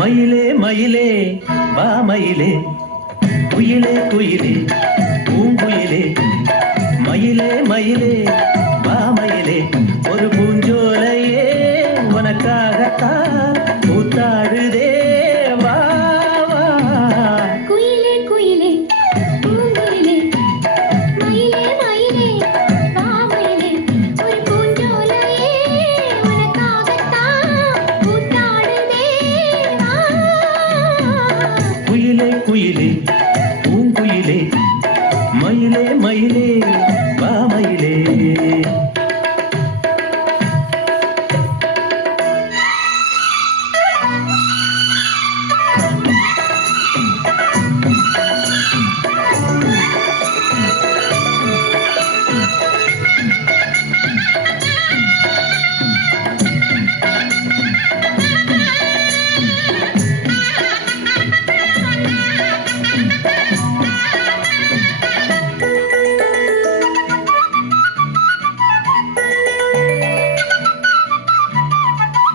மயிலே மயிலே வா மயிலே, குயிலே குயிலே பூங்குயிலே, மயிலே மயிலே வா மயிலே, ஒரு பூஞ்சோலையே உனக்காகத்தான் கூத்தாடுதே வா வா. குயிலே குயிலே பூங்குயிலே, மயிலே மயிலே வா மயிலே, ஒரு பூஞ்சோலையே உனக்காகத்தான் கூத்தாடுதே வா. குயிலே குயிலே பூங்குயிலே, மயிலே மயிலே வா மயிலே.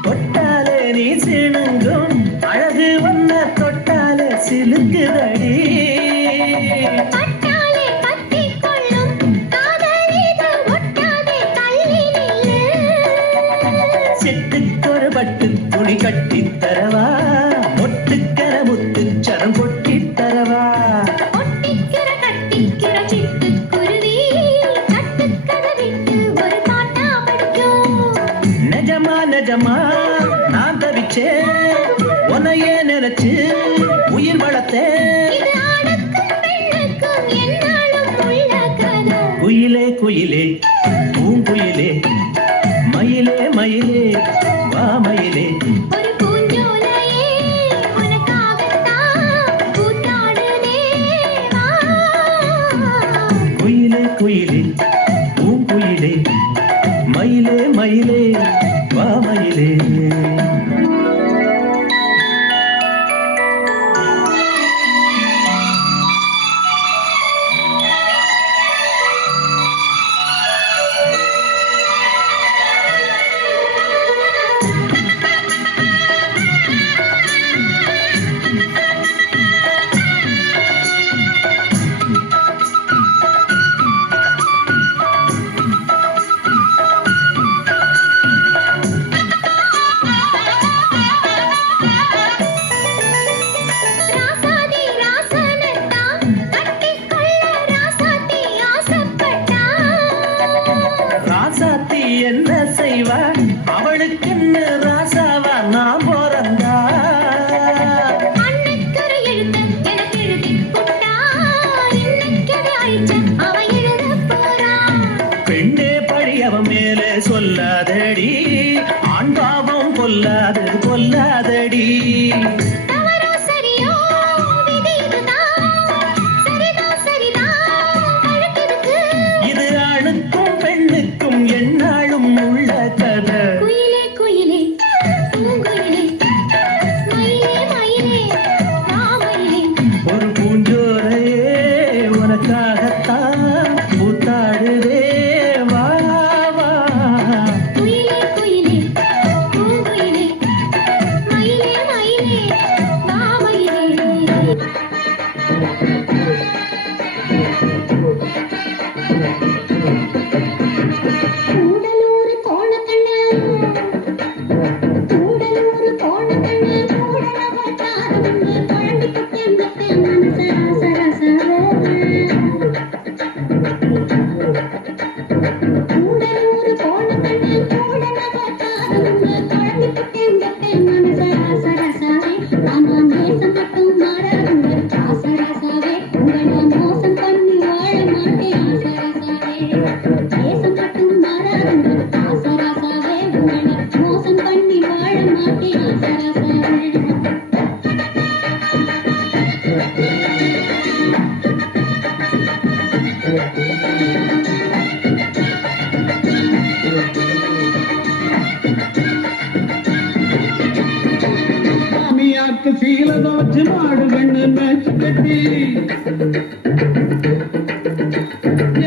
தொட்டாலே நீ சிணுங்கும் அழகு வந்த தொட்டாலே சிலுங்குதடி. பட்டாலே பத்திக் கொள்ளும் காதலிது ஒட்டாதே தள்ளி நில்லு. சிட்டுக்கொரு பட்டு துணி கட்டித் தரவா, மொட்டுக்கர முத்துச்சரம் கொட்டித் தரவா. ஒட்டிக்கிற கட்டிக்கிற சிட்டுக்குருவி கட்டுக்கதை விட்டு ஒரு பாட்டா படிக்கும். நிஜமா நிஜமா நான் தவிச்சேன், உன்னையே நினைச்சு உயிர் வளர்த்தேன். இது ஆணுக்கும் பெண்ணுக்கும் எந்நாளும் உள்ள கதை. குயிலே குயிலே பூங்குயிலே, மயிலே மயிலே வா மயிலே. ஒரு பூஞ்சோலையே உனக்காகத்தான் கூத்தாடுதே வா. குயிலே குயிலே பூங்குயிலே, மயிலே மயிலே வா மயிலே. ராசாதி ராசனத்தான் கட்டிக்கொள்ள ராசாத்தி ஆசைப்பட்டா. ராசாத்தி என்ன செய்வா, அவளுக்குன்னு ராசாவா நான் பிறந்தா. அன்னைக்கொரு எழுத்து எனக்கு எழுதிப் புட்டா. இன்னைக்கதை அழிச்ச அவன் எழுதப் போறான். பெண்ணே படி அவன் மேலே சொல்லாதடி, ஆண்பாவம் கொல்லாது கொல்லாதடி. தவறோ சரியோ விதி இதுதான். சரிதான் சரிதான் அழுத்ததுக்கு. இது ஆணுக்கும் பெண்ணுக்கும் எந்நாளும் உள்ள கதை. குயிலே குயிலே பூங்குயிலே, மயிலே மயிலே வா மயிலே. ஒரு பூஞ்சோலையே உனக்காகத்தான் கூத்தாடுதே வா வா. குயிலே குயிலே பூங்குயிலே, மயிலே மயிலே வா மயிலே. கூடலூர் கோணக்கண்ணு, கூடலூர் கோணக்கண்ணு, கூடலவட்டாரம்னு குழம்பிக்கிட்டு மெத்தை மனச ரசரசவே. கூடலூர் கோணக்கண்ணு, கூடலவட்டாரம்னு குழம்பிக்கிட்டு மெத்தை மனச ரசரசவே. ஆமா நேசம் மட்டும் மாறாதுங்க ராசரசவே. உங்களை மோசம் பண்ணி வாழ மாட்டேன் ராசரசவே. நேசம் மட்டும் மாறாதுங்க ராசரசவே. உங்களை மோசம் பண்ணி வாழ மாட்டேன் ராசரசவே. மாமியாக்கு சீலத வச்சு மாடு கண்ணு மேய்ச்சி கட்டி,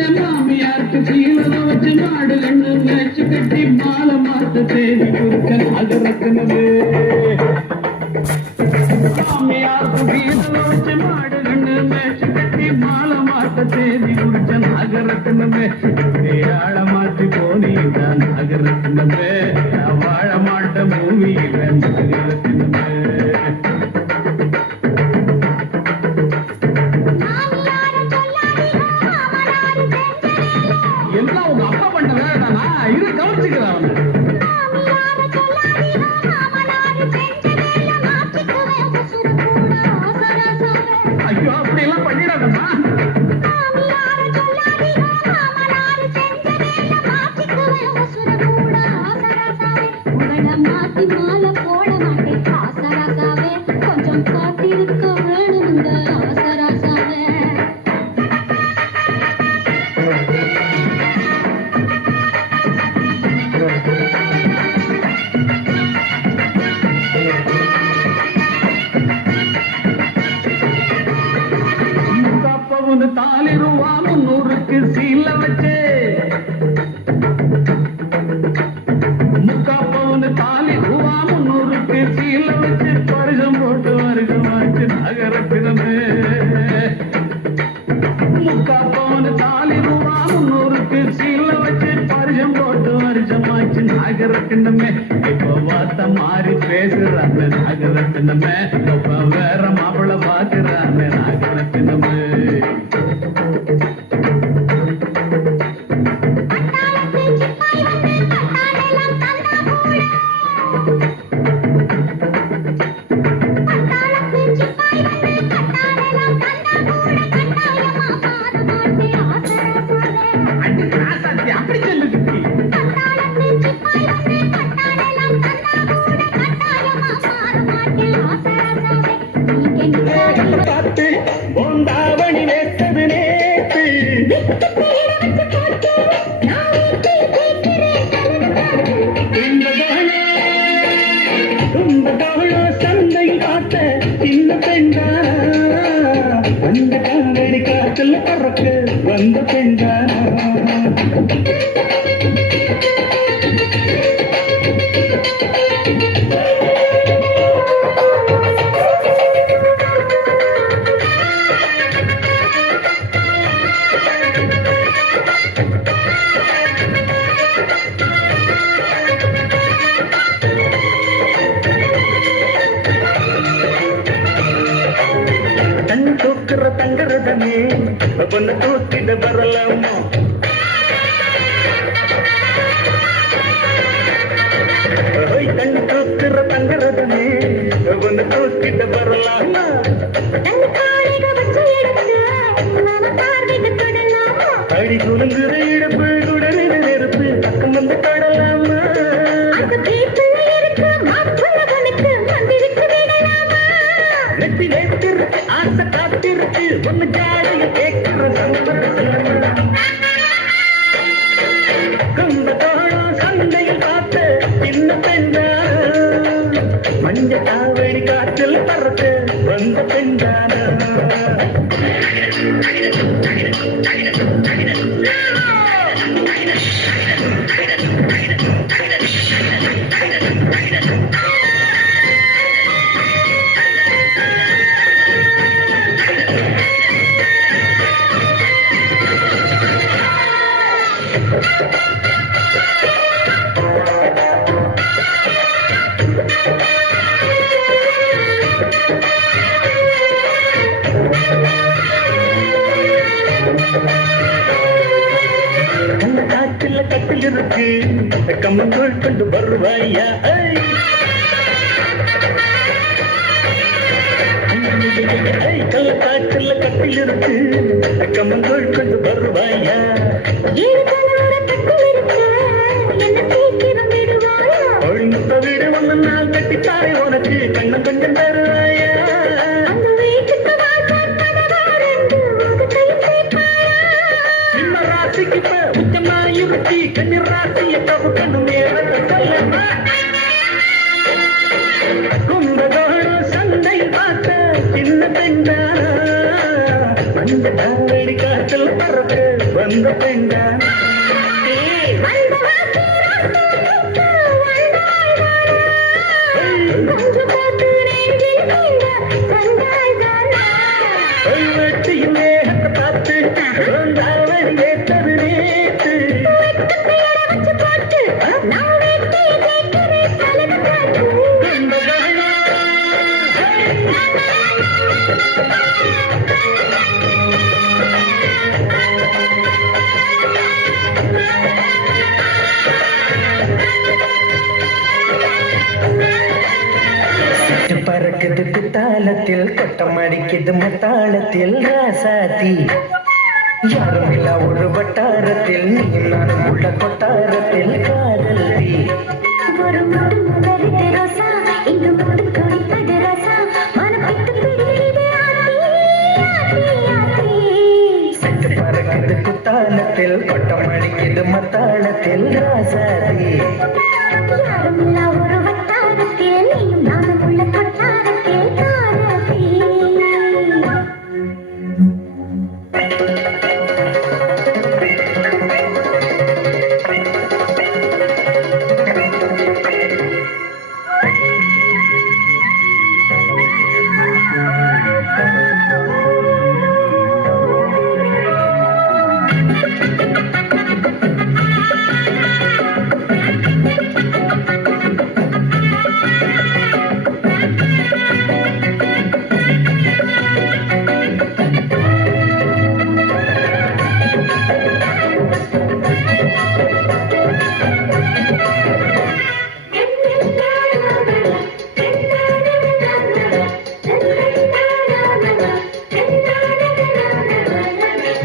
என் மாமியாருக்கு சீலத வச்சு மாடு கண்ணு மேய்ச்சி கட்டி மாலை மாத்த தேடி கொடுக்க அது ரத்தனமே. யாருக்கு வீட்டில் வச்சு மாடு கண்ணு மேய்ச்சி கட்டி மாலை மாட்ட தேதி குறிச்ச நாகரத்தினமே ஆழ மாற்றி போனீங்க நாகரத்தினமே வாழ மாட்ட பூமியில நாகரத்தினமே எல்லாம் உங்க அப்பா பண்ண வேலைதானா இது கவனிச்சுக்கிறான் ஐயோ அப்படி எல்லாம் பண்ணிடாதம்மா மாத்தி மாலை போட மாட்டேன் ஆசராசாவே கொஞ்சம் காத்திருக்க வேணுங்க ஆசராசாவே முக்காப்பவுன்னு தாலி ரூபா 300க்கு சீல வச்சு முக்காப்பவுன்னு தாலி ரூபா 300க்கு சீல வச்சு பரிசம் போட்டு வருகமாச்சு நகரத்தினமே முக்காப்பவுன்னு தாலி ரூபா 300க்கு சீல வச்சு பரிசம் போட்டு வருஷமாச்சு நகரத்தினமே இப்போ வார்த்தை மாறி பேசுறாங்க நகரத்தினமே இப்ப வேற மாப்பிள்ள பாக்குறாங்க நகரத்தினமே அப்படி சொல்லுது பார்த்து போந்தாவணி நேற்றது நேற்று துன்பகாவளோ சந்தை பார்த்த சின்ன பெண்தானா அந்த காவடி காத்துல பறக்க வந்த பெண்தானா தங்கரதமே பொண்ணு தூக்கிட்டு வரலாமா கண்ணு தூக்குற தங்கரதமே பொண்ணு தூக்கிட்டு வரலாமா அடி குலுங்குற இடுப்பு உடனே நெருப்பு பக்கம் வந்து தொடலாமா நெத்தி நேத்திருக்கு ஆசை காத்திருக்கு ஒன்னு ஜாடைய கேட்கிற கும்பகோணம் சந்தையில் பார்த்து சின்ன பெண்ணா மஞ்ச காவடி காற்றில் பறக்க வந்த பெண்தானா காற்றில் கட்டில் இருக்கு கம்மங்கோள் கொண்டு வருவாயா கள்ள காற்றில் கட்டில் இருக்கு கம்மங்கோள் கொண்டு வருவாயா ஒழுங்குத்த வீடு ஒன்னு நாள் கட்டித்தாரே உனக்கு கண்ணம் கொஞ்சம் தருவாயா ராசிக்கு உச்சமாயிருத்தி கண்ணீர் ராசிய கண்ணு மேல சொல்லமா கும்பகோணம் சந்தை பார்த்த சின்ன பெண்தானா மஞ்ச காவடி காற்றில் பறக்க வந்த பெண்தானா கொஞ்சம் பார்த்து பறக்குது குத்தாலத்தில் கொட்டம் அடிக்குது மத்தாளத்தில் ராசாத்தி யாரும் இல்ல ஒரு வட்டாரத்தில் நீயும் நானும் உள்ள கொட்டாரத்தில் காதல் தீ ஒரு முட்டு முதலிட்டு ரோசா இங்கு முட்டு துடிப்பது ரோசா மனப்பிட்டு பிடிக்குது ஆத்தி சட்டு பறக்குது குத்தாலத்தில் கொட்டம் அடிக்குது மத்தாளத்தில் ராசாத்தி யாரும் இல்ல ஒரு வட்டாரத்தில் நீயும் நானும் உள்ள கொட்டாரத்தில் காதல்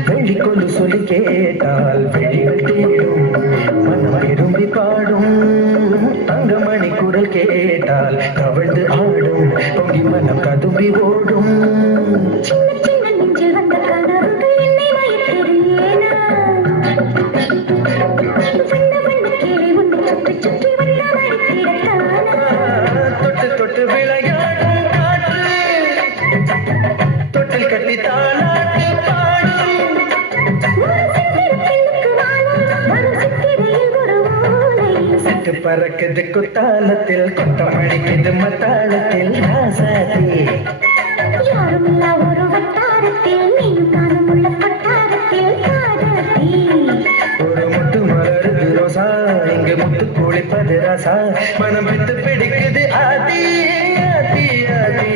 வெளிக்கொண்டு சொல்லி கேட்டால் வெளிகள் தேடும் மனம் விரும்பி பாடும் தங்கமணி குரல் கேட்டால் கவிழ்ந்து ஆடும் பொங்கி மனம் கதும்பி ஓடும் சின்ன சின்ன நெஞ்சில் வந்த கனவுகள் என்னை மயக்குது ஏனா வண்ண வண்ண கிளி உன்னை சுற்றி சுற்றி வண்ணம் அடித்திடத்தானா தொட்டு தொட்டு விளையாடும் காற்று தொட்டில் கட்டி தாளாட்டி பாடும் சட்டு பறக்குது குத்தாலத்தில் கொட்டம் அடிக்குது மத்தாளத்தில் ராசாத்தி யாரும் இல்ல ஒரு வட்டாரத்தில் நீயும் நானும் உள்ள கொட்டாரத்தில் காதல் ஒரு முட்டு மலருது ரோசா இங்கு முத்து குளிப்பது ராசா மனம் விட்டு பிடிக்குது ஆதி ஆதி ஆதி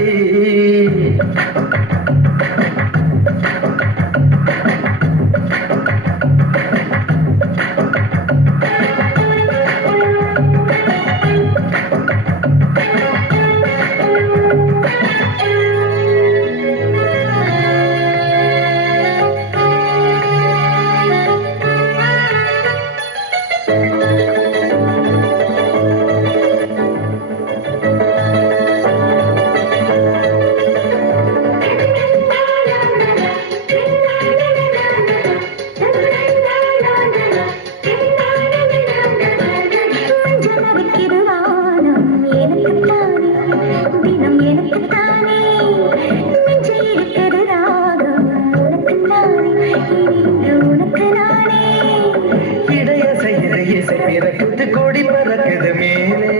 இடைய செய்து இசை பிறக்குது கொடி பறக்குது மேலே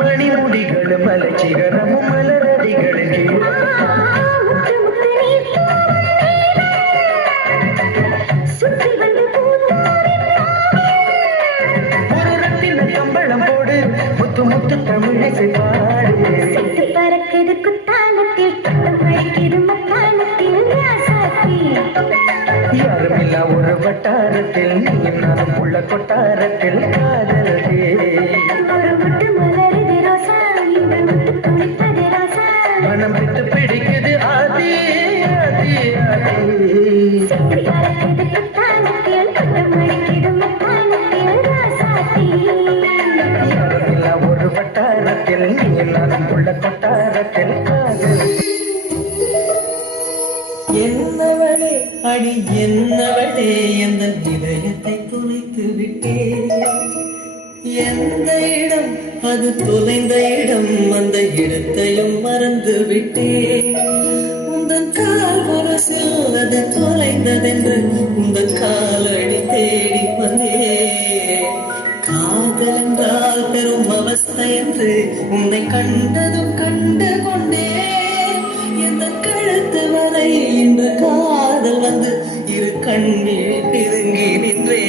மணிமுடிகள் மலை சிகரமும் மலரடிகள் ஒரு ரத்தின கம்பளம் போடு முத்து முத்து தமிழிசை பாடு பறக்குது குத்தாலத்தில் பறக்குது மத்தாலத்தில் ராசாத்தி யாரும் இல்ல ஒரு வட்டாரத்தில் நீயும் நானும் உள்ள கொட்டாரத்தில் காதல் ஒரு முட்டு மலருது ரோசா இந்த முட்டு துடிப்பது ரோசா மனம் விட்டு பிடிக்குது ஆதி ஆதி ஆதி பறக்குது குத்தாலத்தில் கொட்டம் அடிக்குது மத்தாலத்தில் ராசாத்தி யாரும் இல்ல ஒரு வட்டாரத்தில் நீயும் நானும் உள்ள கொட்டாரத்தில் காதல் என்னவளே அடி என்னவளே எந்த இதயத்தை துளைத்து விட்டே எந்த இடம் அது தொலைந்த இடம் அந்த இடத்தையும் மறந்து விட்டே உந்தன் கால் முரசில் அது தொலைந்ததென்று உந்தன் காலடி தேடி வந்தே காதல் என்றால் பெரும் அவஸ்தை என்று உன்னை கண்டதும் கண்டு கொண்டே எந்த கழுத்து வரை இன்று காதல் வந்து இரு கண்ணில் பிதுங்கி நின்றே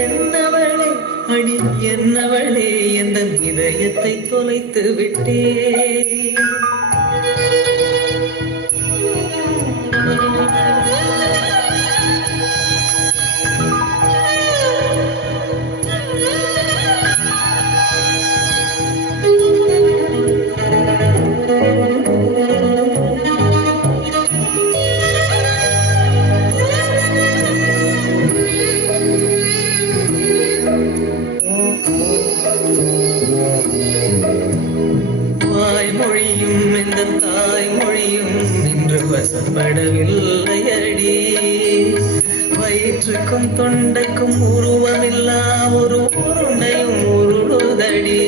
என்னவளே அடி என்னவளே எந்த இதயத்தை தொலைத்து விட்டே வாய்மொழியும் இந்த தாய்மொழியும் இன்று வசப்படவில்லை அடி. வயிற்றுக்கும் தொண்டைக்கும் உருவமில்லா ஒரு உருண்டையும் உருளுதடி.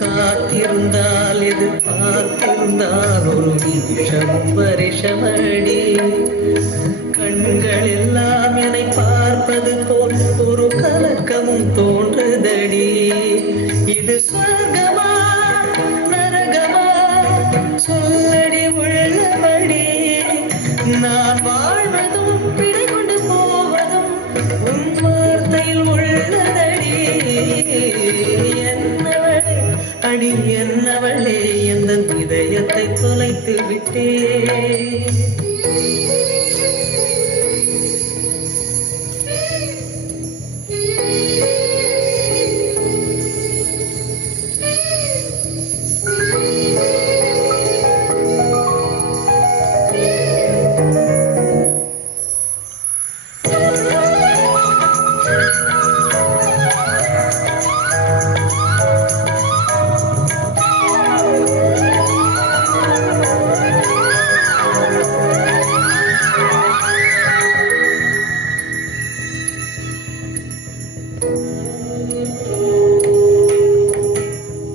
காத்திருந்தால் எதிர்பார்த்திருந்தால் ஒரு நிமிஷமும் வருஷமடி. கண்கள் எல்லாம் என்னை பார்ப்பது போல் ஒரு கலக்கமும் தோன்றுதடி. இது சொர்க்கமா நரகமா சொல்லடி உள்ளபடி. நான் வாழ்வதும் பிழை கொண்டு போவதும் உன் வார்த்தையில் உள்ளதடி. என்னவளே அடி என்னவளே எந்த இதயத்தை தொலைத்து விட்டே.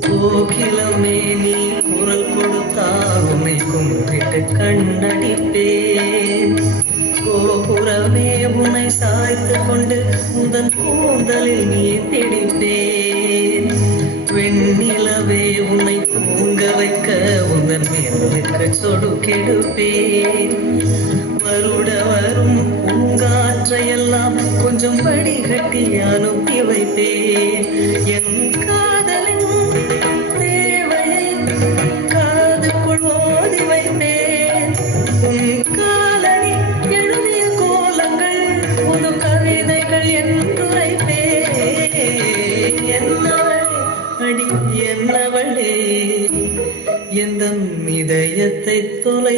கோகிலமே நீ குரல் கொடுத்தால் உன்னை கும்பிட்டு கண்ணடிப்பேன். கோபுரமே உன்னை சாய்த்து கொண்டு உந்தன் கூந்தலில் நீ திடிப்பேன். வெண்ணிலவே உன்னை தூங்க வைக்க உந்தன் மேலுக்கு சொடுக்கெடுப்பேன். வருட வரும் பூங்காற்றையெல்லாம் கொஞ்சம் வடிகட்டி அனுப்பி வைப்பேன். என் காதலின் தேவையை காதுக்குள் ஓதி வைப்பேன். உன் காலடி எழுதிய கோலங்கள் புது கவிதைகள் என்றுரைப்பேன். என்னவளே அடி என்னவளே எந்த இதயத்தை தொலை